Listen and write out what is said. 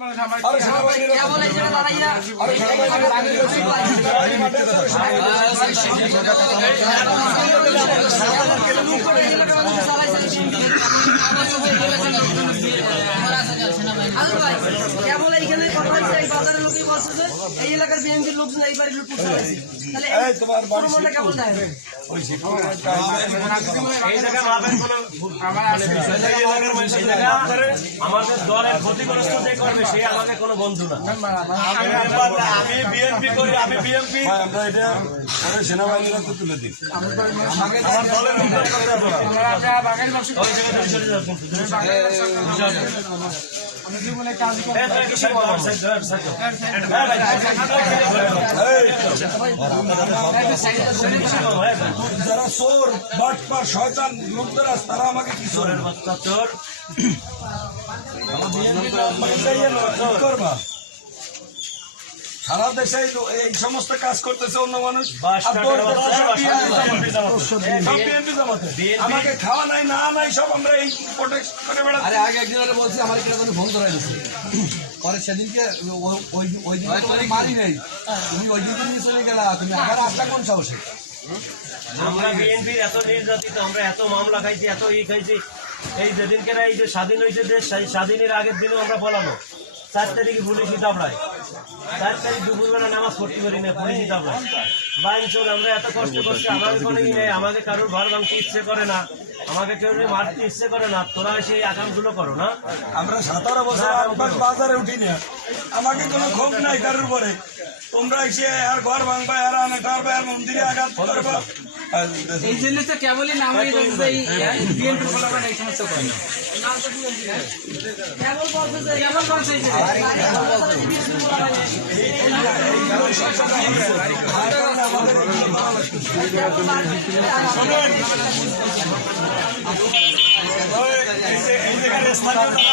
কেবল এইখানে কথা হচ্ছে এই বাজারের লোকই বলছে যে এই এলাকার বিএনপির লোকজন এই বাড়ির লোক তাহলে তোমার মনে কেমন থাকে আমাদের দলের ক্ষতিগ্রস্ত যে করবে সে আমাদের কোনো বন্ধু না। আমি বিএনপি করি, আমি বিএনপি আমরা এটা সেনাবাহিনীরা তো তুলে দিই আমার দলের যারা চোর বাটপার শয়তান লোকরা তারা আমাকে কি চোরের বাচ্চা চোর করবা সারা দেশে এই সমস্ত কাজ করতেছে অন্য মানুষ আমাকে খাওয়া নাই না নাই সব আমরা এই প্রোটেক্ট করে বেড়াচ্ছি। আরে আগে একদিন বলছি আমার কিনা ফোন করাই দিচ্ছে পরে সেদিনকে ওই দিন মারি নেই তুমি ওই দিন নিয়ে চলে গেলা তুমি আবার আসলা কোন সাহসে? আমরা বিএনপির এত নির্যাতিত, আমরা এত মামলা খাইছি, এত খাইছি। এই যেদিনকে এই যে স্বাধীন হয়েছে দেশ, স্বাধীনের আগের দিনও আমরা বলানো 4 তারিখে পুলিশি দাবড়ায়, 4 তারিখ দুপুরবেলা নামাজ পড়তে পারি না, পুলিশি দাবড়ায় বাইন চোর। আমরা এত কষ্ট করছি, আমাকে কোনো ই নেই, আমাকে কারোর ঘর ভাঙতে ইচ্ছে করে না, আমাকে কেউ মারতে ইচ্ছে করে না, তোরা সেই আকামগুলো করো না। আমরা 17 বছর বাজারে উঠি না, আমাকে কোনো ক্ষোভ নাই কারোর উপরে। তোমরা এসে আর ঘর ভাঙবা, আর আনে টারবা, আর মন্দিরে আঘাত করবা। এই জন্য তো কেবলই নাম হয়ে যাচ্ছে বিএনপি ফলাফল এই সমস্ত করে কেবল বলছে যে কেবল বলছে এই জায়গায় স্থানীয়